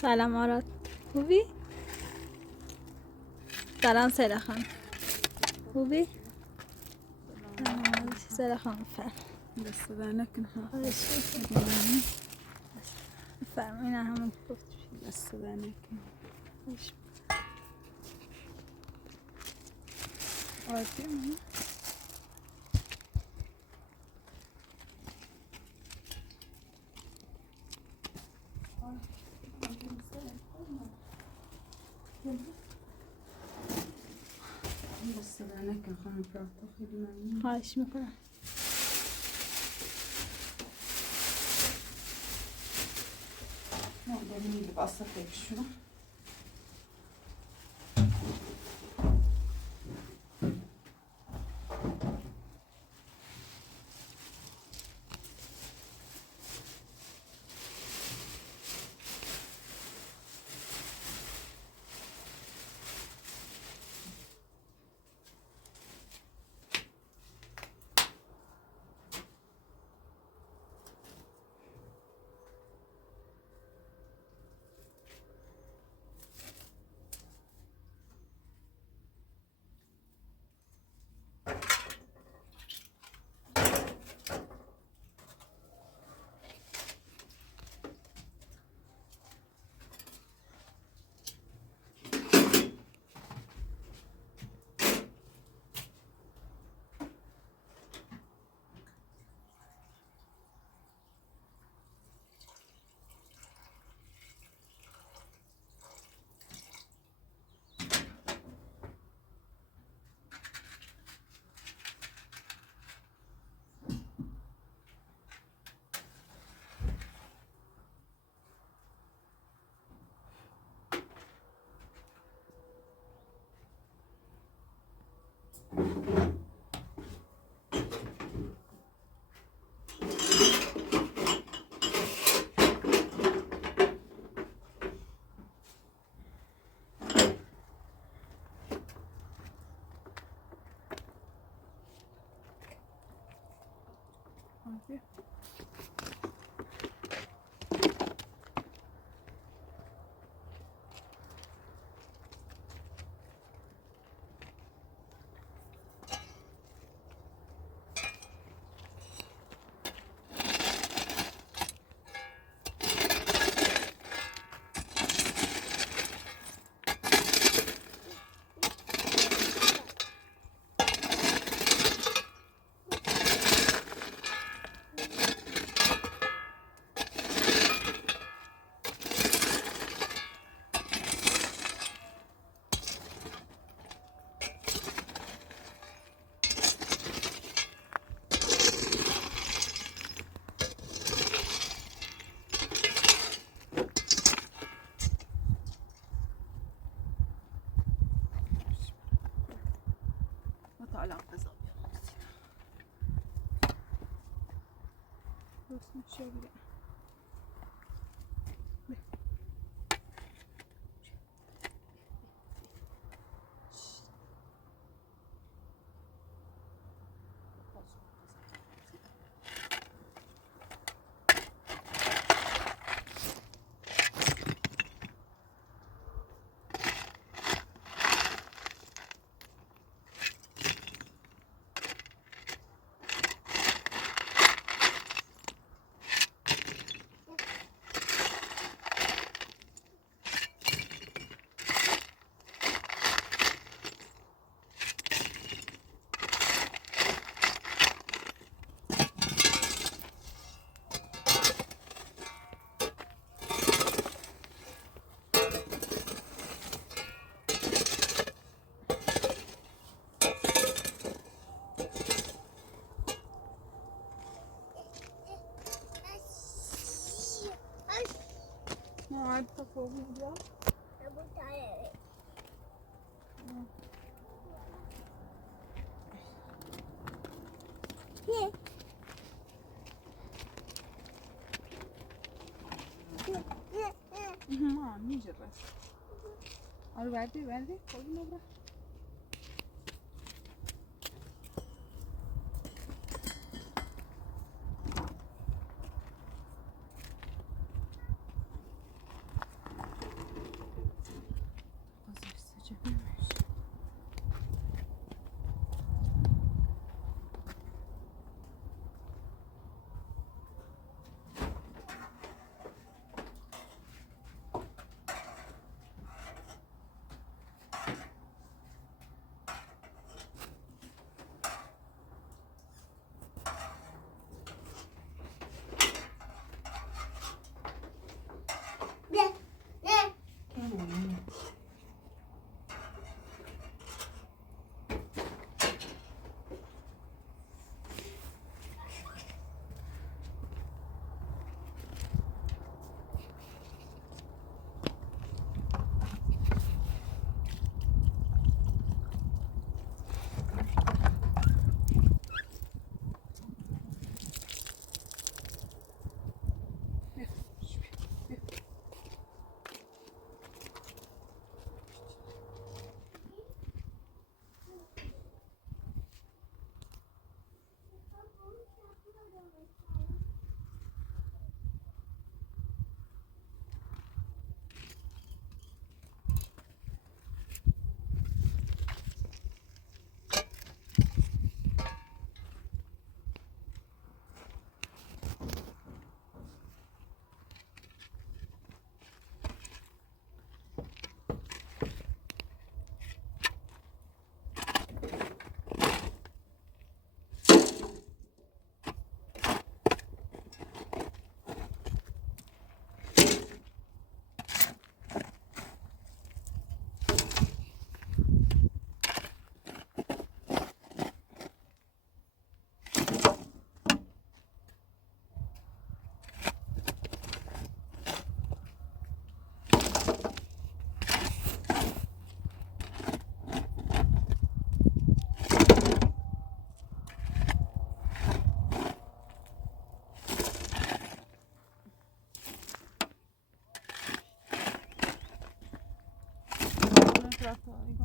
سلام آراد، خوبی؟ سلام سیلا خانم، خوبی؟ سیلا خانم فرم دست در نکن ها. فرم این همون گفت دست در نکن. آرتی می؟ دست در نکن خانم پراتا خیلی ممنون. خواهش میکنم. نه داریم لباسا بپوشونم. آرتی. مطالعه قضا درست میشه دیگه. ما عاد فوق اینجا. ما میجرس. آره بعدی خودی نبره.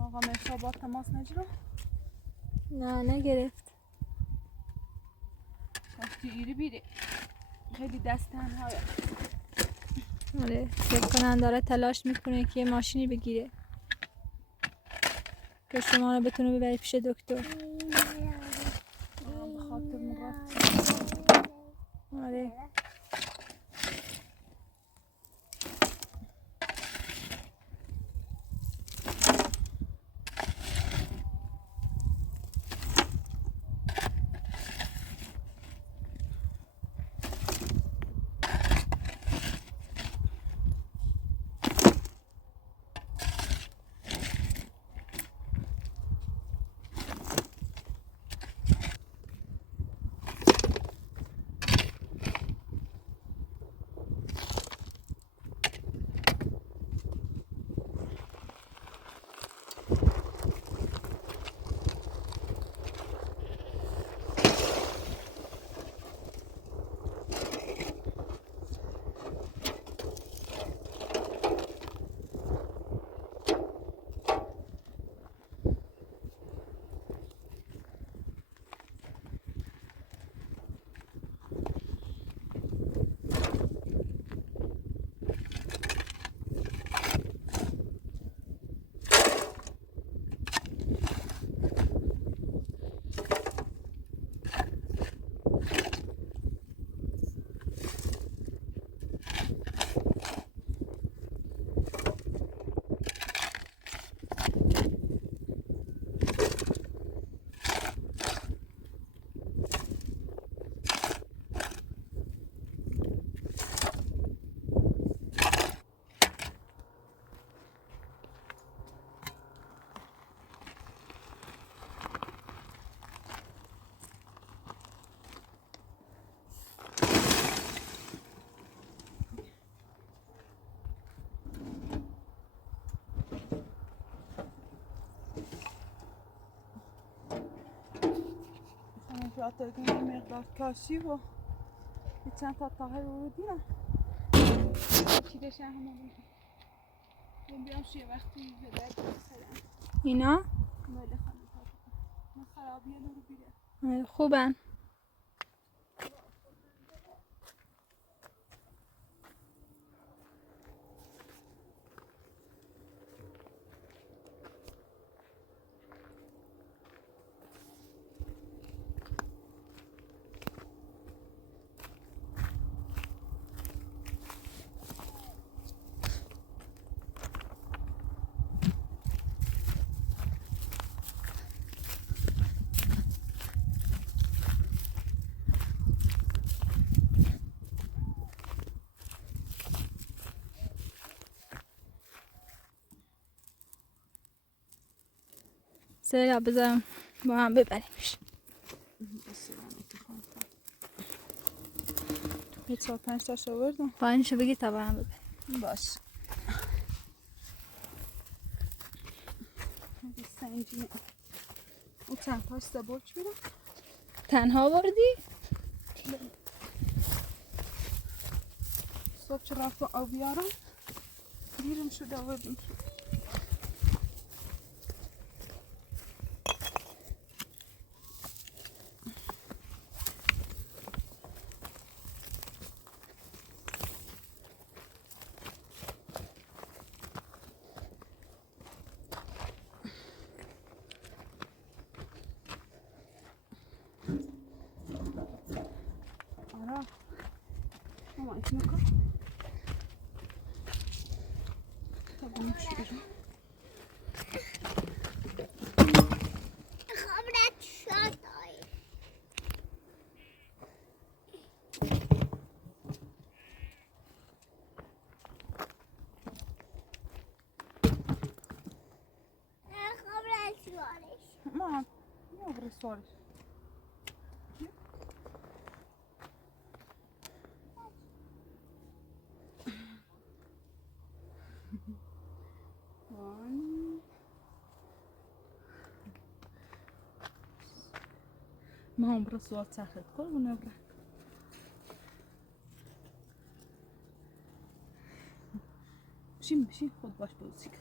آقا مرشا با تماس نجرا نه نگرفت. وقتی ایری بیره خیلی دست تنهایه. آره فکر کنم داره تلاش میکنه که یه ماشینی بگیره که شما رو بتونه ببری پیش دکتر. به خاطر مرات آره شاید یه مقدار کاشی و یه چند تا تاهر رو دیرم چیده شه همون بیام شیه وقتی به درد بسرم اینا بله خانم من خرابیه رو بیره خوبن. سریع بذارم با هم ببریمش. یه 4-5 تاش آوردم پایینشو بگیر تا با هم ببریم. باش سنجی او چند تاش سبوک بیرم تنها آوردی؟ صبح چه رفتم آب بیارم دیرم شد آوردم شد آره ماما ایش نکن تبونم شد خبرت شد خبرت شدش ما یا برسوارش ما هم برسوار تاخد کل ونبره بشین خود باش بوزی که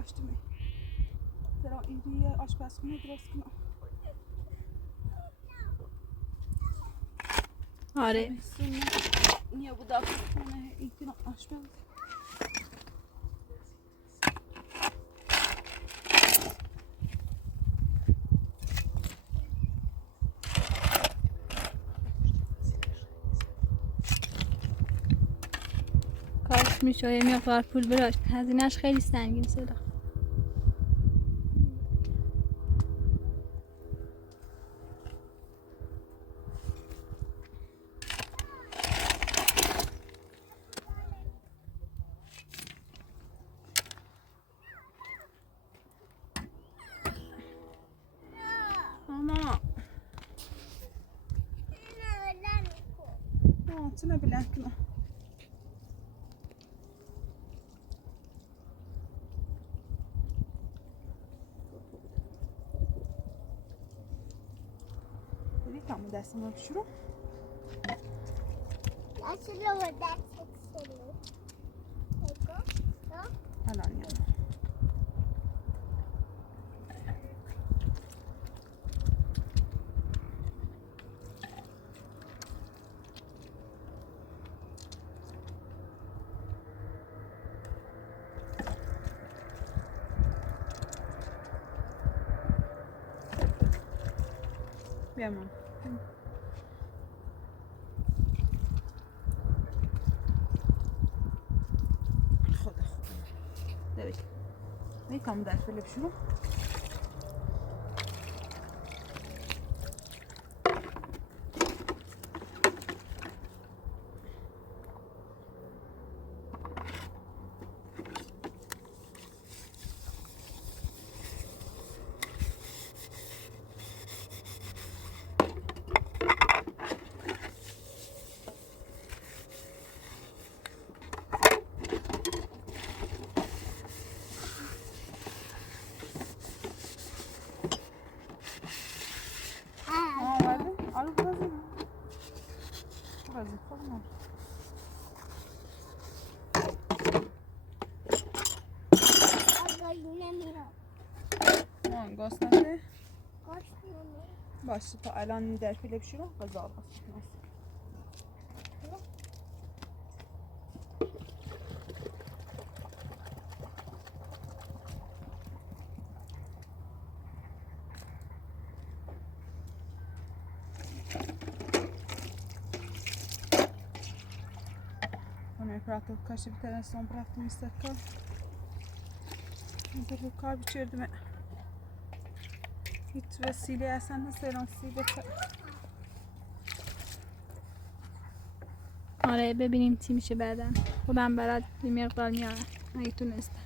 açtım. Dara iriye aşpazxونه درست کنم. آره niye bu da ne ilk aşpaz. کاش میشه یه مقدار پول براش هزینه‌اش خیلی سنگین شده. Ama altına bilen kına. Dedik tamam dersimi pişirim. Açılıyor mu ders açılıyor? Peki. Alan yani. Biemam. خدا دوید میکنم در فیلم شروع Al biraz mı? Biraz yapalım. Aga yine miram. Tamam, gösterdi. Kaç tane? Başı ta alan lider file bir şey yok. Gaza al. Prato kaşı bir tane son bıraktım isterken. Bu kar biçirdim. Hiç vesile esen de selam size. آره ببینیم چی میشه بعدا. خودم برات یه مقدار میارم اگه تونستم.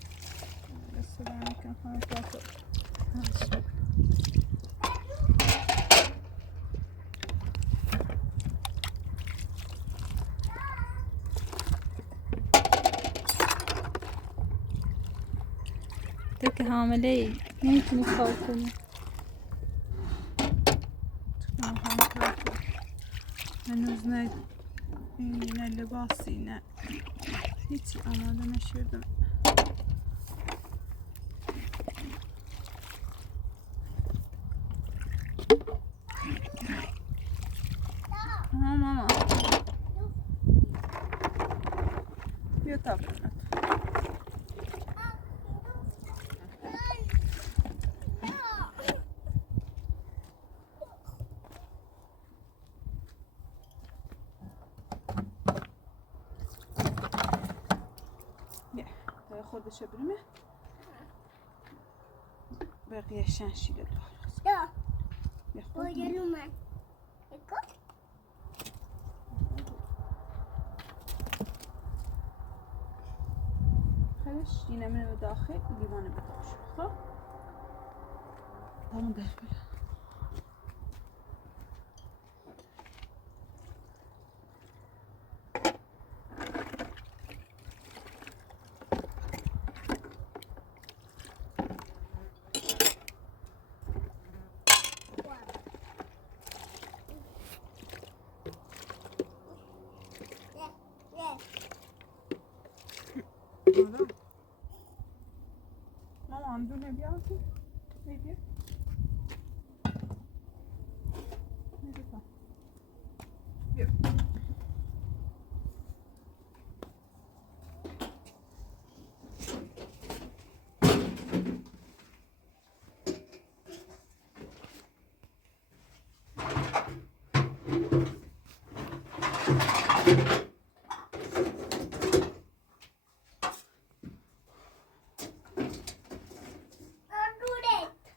Selam aleyküm. Hanım prato. تو که حامله ای نمیتونی کار کنی. Hanım prato. Henüz ne libası ne hiç amada neşirdim. Tamam mama. Bir tabii. خودشه بریم بقیه شنشیده دار Ya. Boyalım ben. Eko. خیلیش اینه منو به داخل لیوانه به داخل خب همون در بله بیا بیا بیا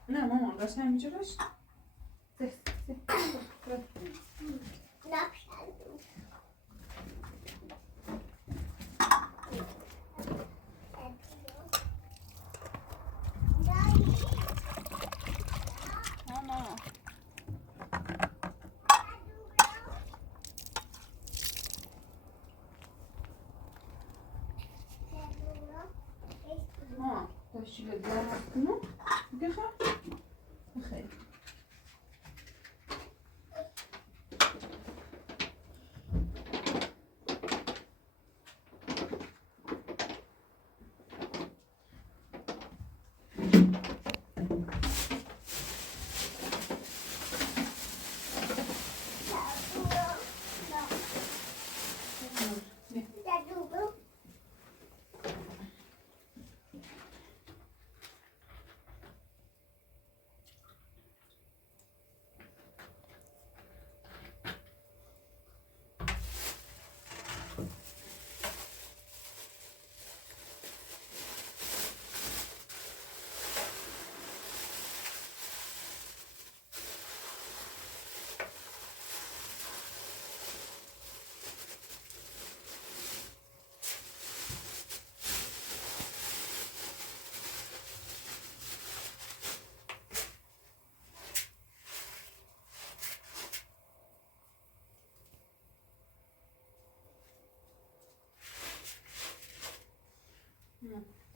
نه مامان راست همینجا راست تشیل در کنم بخواه خیلی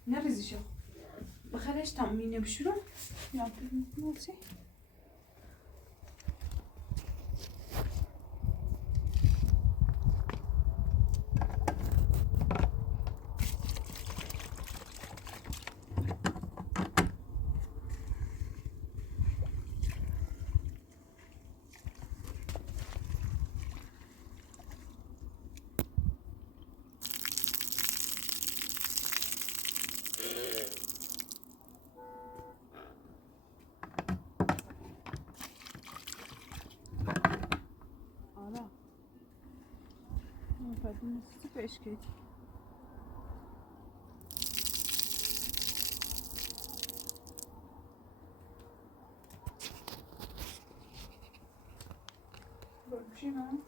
نریزیشو بخلش تمومینه بشورم یا نوزی پیش کردی باشیم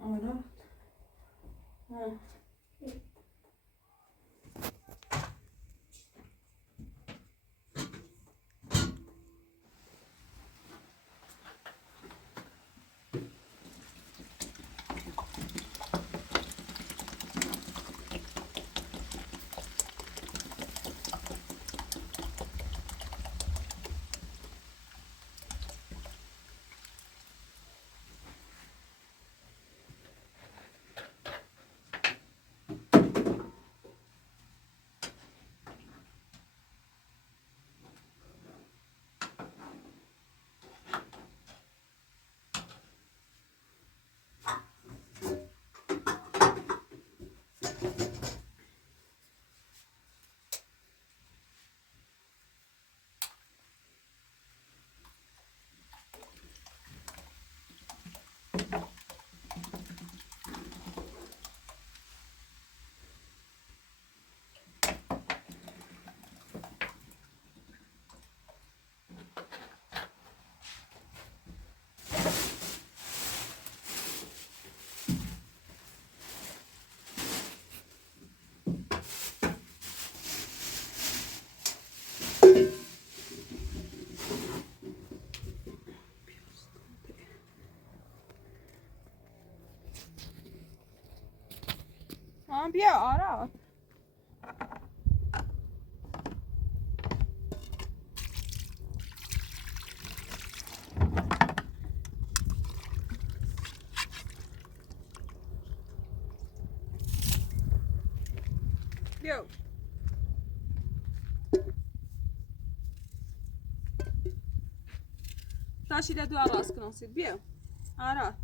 آره بیا آرا. بیا. تاشیده دو راست کنید بیا. آرا.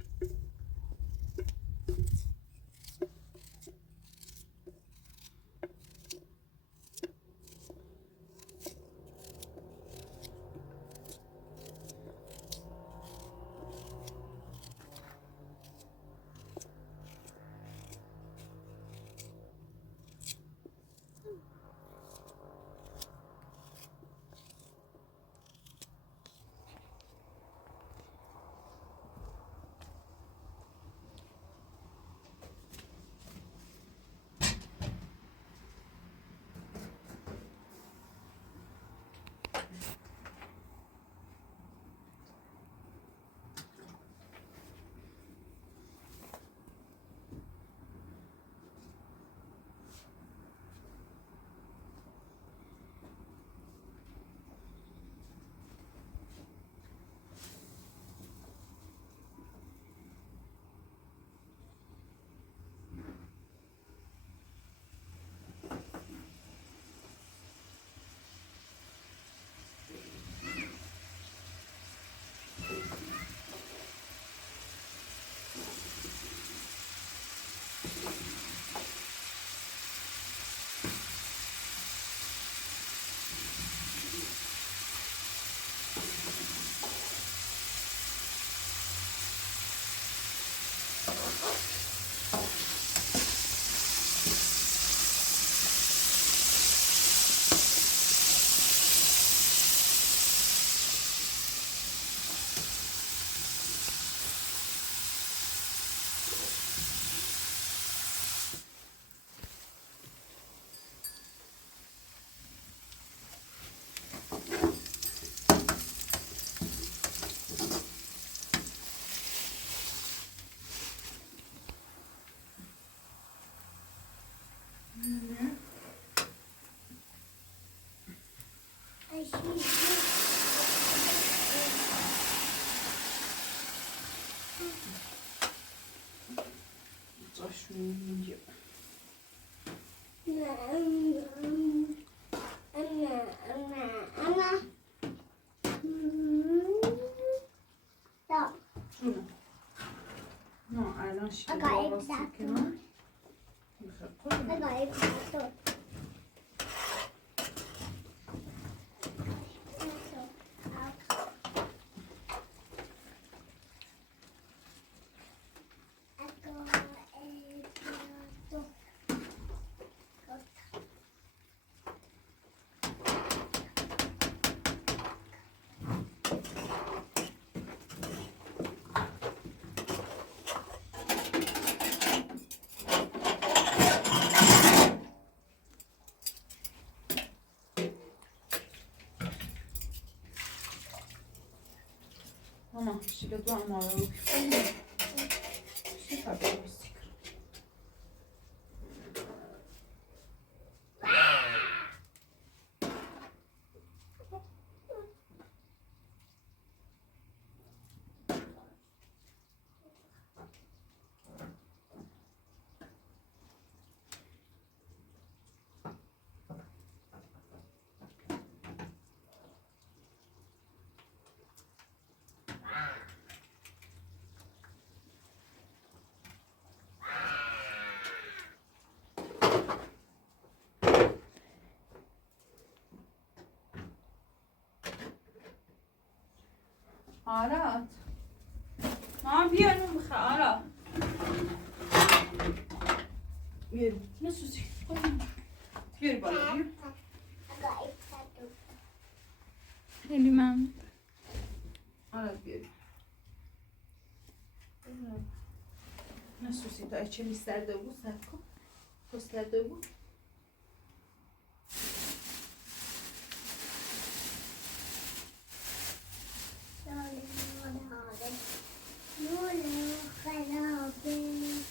I got it back. I got it back. Tamam, şimdi duanları süper bir sticker. آراد ما بیا نو بخواه آراد بیارو نسوزی بیارو بالا بیارو I got it back. خیلی ممنون. آراد بیارو نسوزی تا اچه سرده بود سر کن پسترده بود No, no, no, no.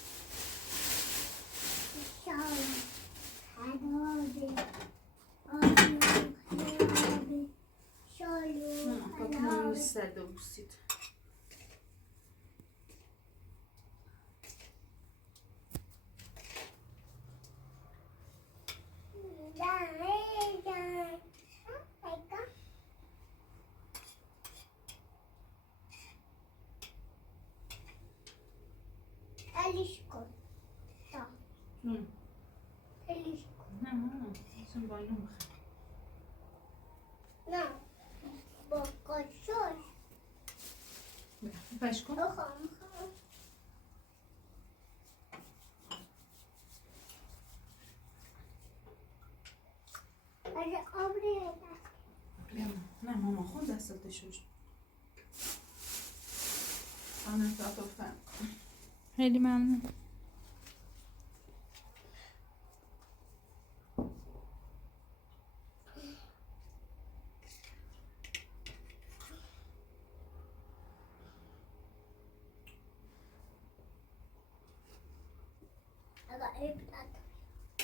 ببوسید. Alice کن. جون Alice کن. نه ماما اصلا بالون میخوام. نه. با قاشق. بش کن. بخوام. از آبری نه ماما خود دستت شوش. آنها لطفاً. خیلی ممنون.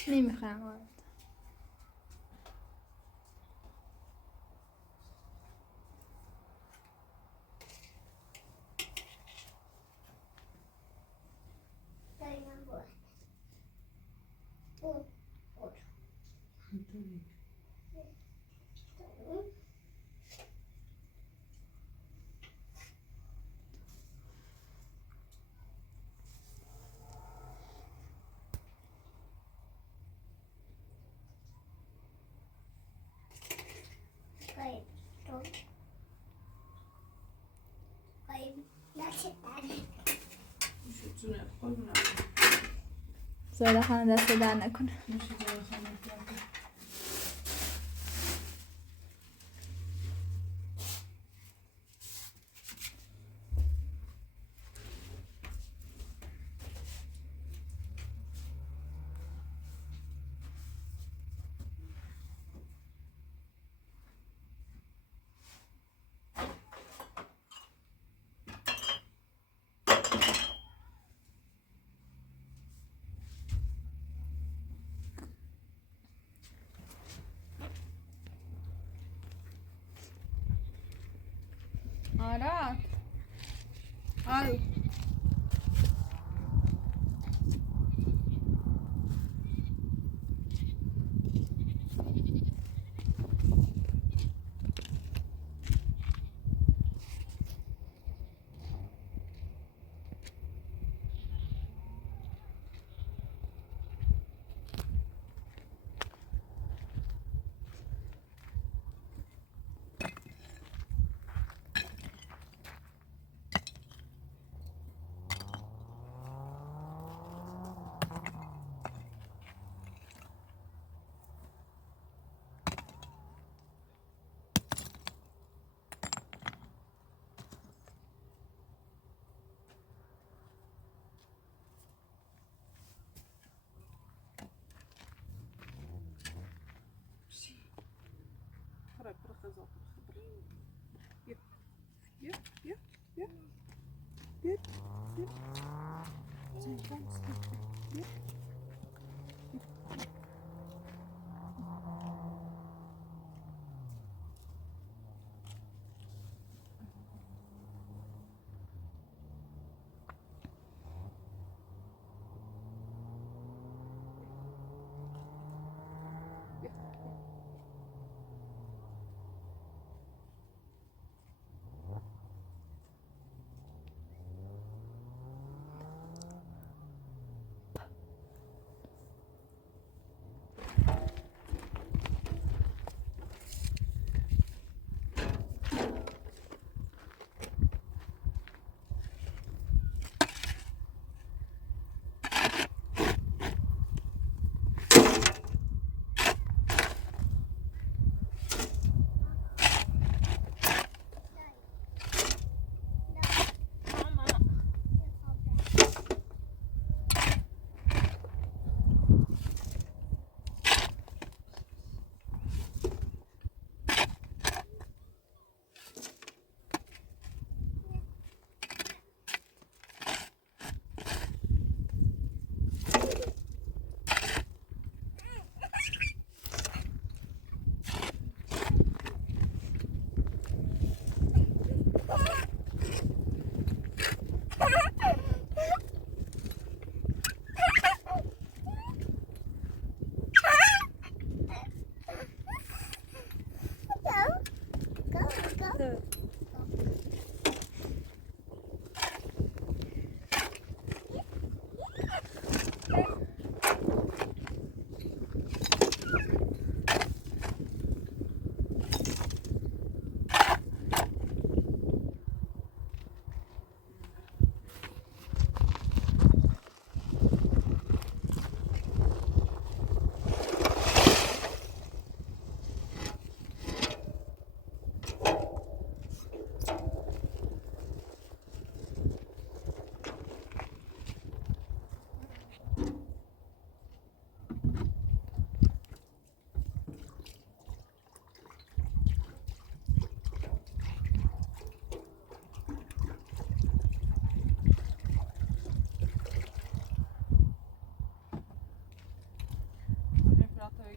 نمیخوام وارد. جونه قربونم. زایده خانه دست در نکنه. میشه جای خانه کرده. آراد. آرو.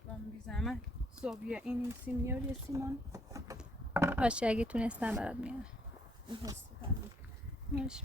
بام بی زحمت صابیه این سیم میاد یه سیمان باشه اگه تونستم برات میارم. این هستی کنم باشه.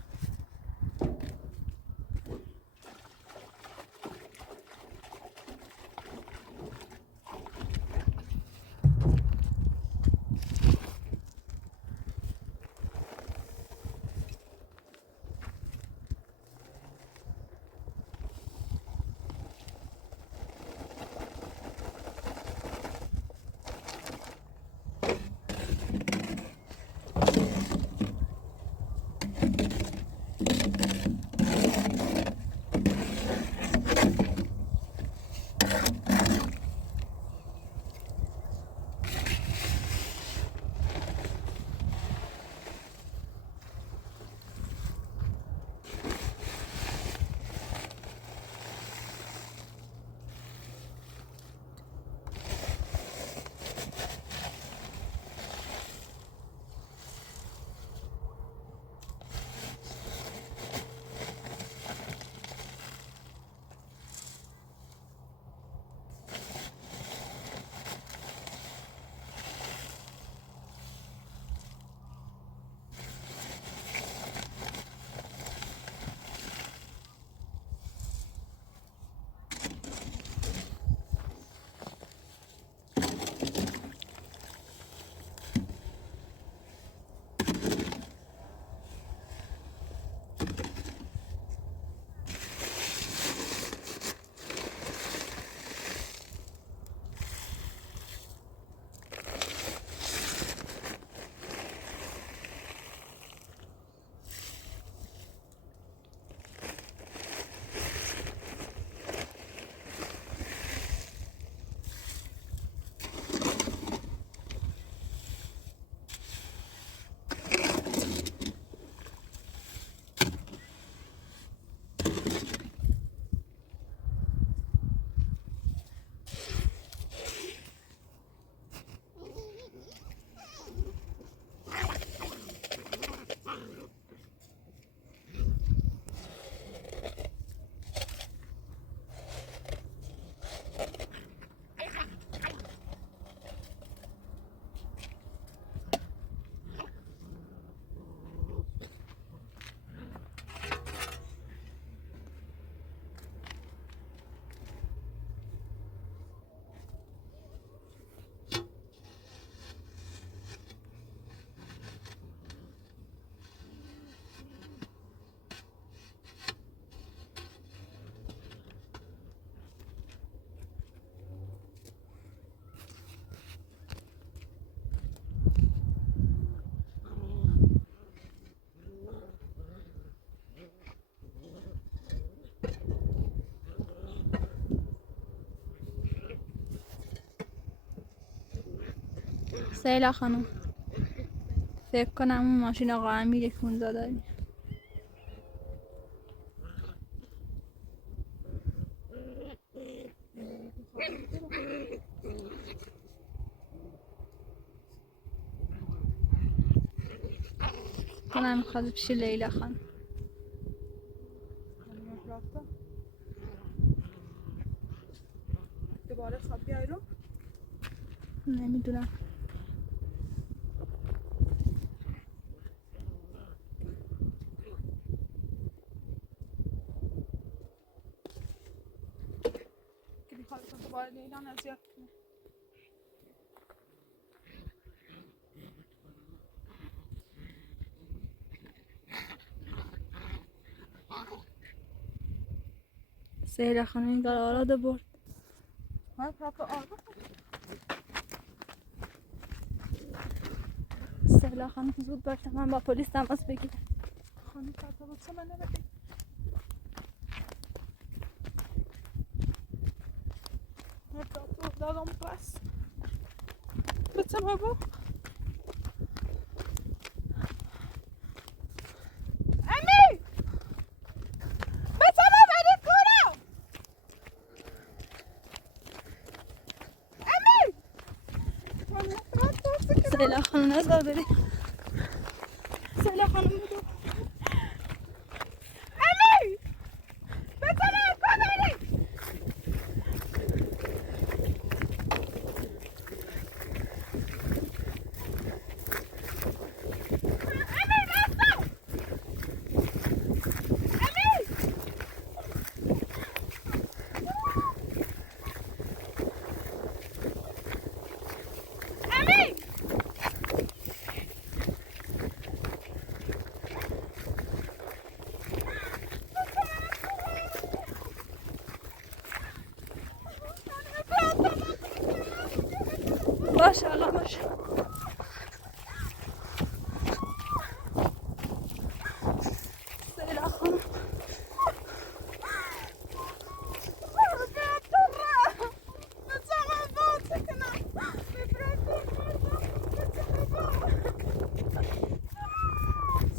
سیلا خانم فکر کنم اون ماشین آقا امیر کونزا داریم. کنم میخواد پیش لیلا خانم. دوباره خواب بیارم نمیدونم. که میخواد دوباره لیلا نزیاد کنه. سیلا خانم این داره آراده برد. ها پاپا آقا سیلا خانم زود باشه من با پلیس تماس بگیرم. خانم پاپا بچه من نبودی پاپا دارم بس بچه بابا امی بچه بابا کنم امی سیلا خانم نزار بری. سیلا خانم بودو امی بچه بابا کنم باشه الان باشه. سیلا خانم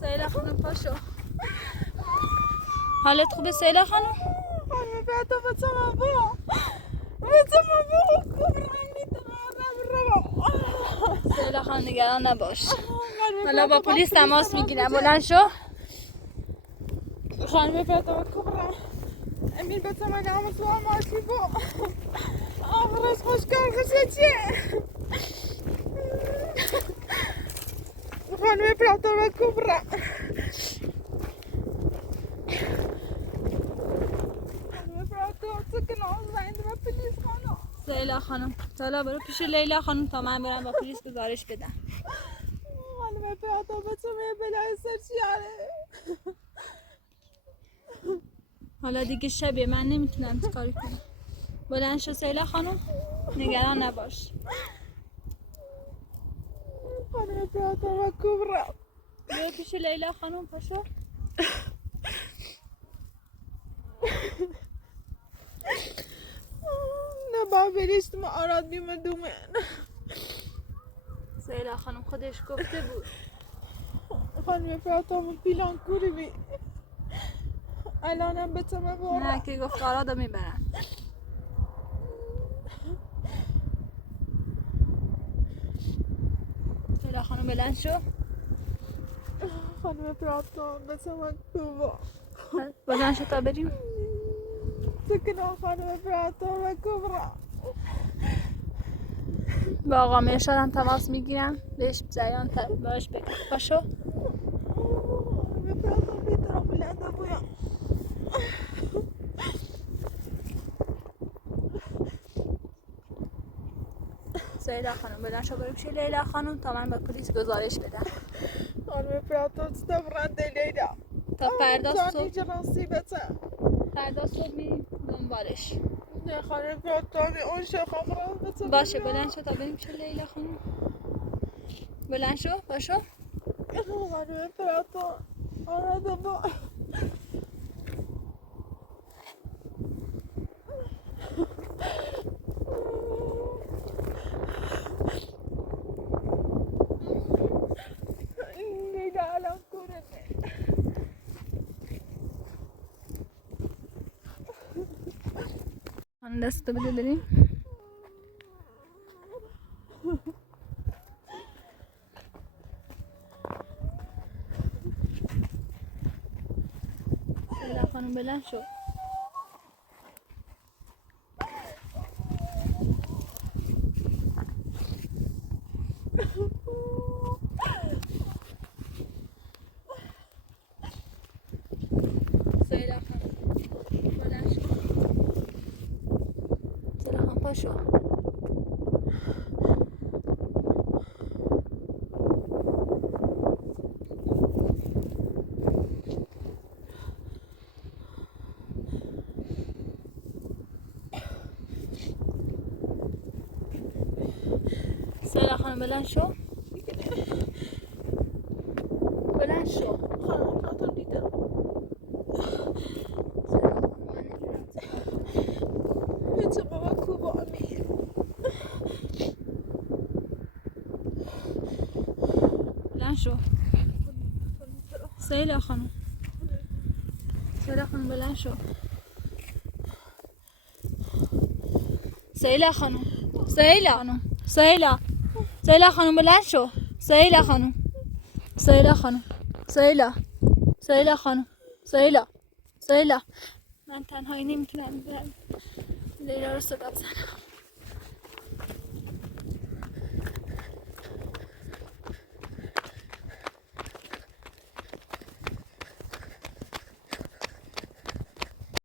سیلا خانم پاشو. حالت خوبه سیلا خانم؟ خانم بعد بچه‌م با بچه‌م سیلا خانم نگران نباش. حالا با پلیس تماس میگیرم. بلند شو. خانم فاطمه کبرا امیر بچه‌م هم سوال ماشی با آخرش خوشگل خشچیه خانم فاطمه کبرا خانم فاطمه سکن آزاین و پلیس خانم سیلا خانم حالا برو پیش لیلا خانم تا من برم با پلیس گزارش بدم. خانم فاطمه بچه‌م بلای سرچیاره حالا دیگه شبیه من نمیتونم کاری کنم. بلند شو سیلا خانم نگران نباش. خانم فاطمه کبرا برو پیش لیلا خانم پاشو. نه با بریشتم آراد بیمه دومن سیلا خانم خودش گفته بود. خانم فاطمه پیلان کوری بی الانم بچه‌م با نه که گفت آرادو میبرن. سیلا خانم بلند شو. خانم فاطمه بچه‌م کوبا بلند شو تا بریم. سکن خانم فاطمه کبرا با آقا مرشادم تماس میگیرم بهش جریان باش بگم. پاشو. خانم فاطمه بیترم بلنده بویم سیلا خانم بلند شو برو پیش لیلا خانم تا من با پلیس گزارش بدم. خانم فاطمه استبرنده لیلا تا فردا جانی صبح. جناسی بچه فردا صبح می دنبالش. نه خانم فاطمه اون شخم را بچه باشه بلند شو تا بریم پیش لیلا خانم. بلند شو باشو. خانم فاطمه آراد با لیلا الان کوره من دستو بده بریم. لیلا خانم بلند شو. سیلا خانم بلند شو. سیلا خانم پاشو. سیلا خانم بلند شو. بلند شو. خانم فاطمه دیدم بچه بابا کوبا امیر بلند شو. سیلا خانم. سیلا خانم بلند شو. سیلا خانم. سیلا خانم. سیلا. سیلا خانم بلند شو. سیلا خانم. سیلا خانم. سیلا. سیلا خانم. سیلا. سیلا. من تنهایی نمیتونم برم لیلا رو صدا بزنم.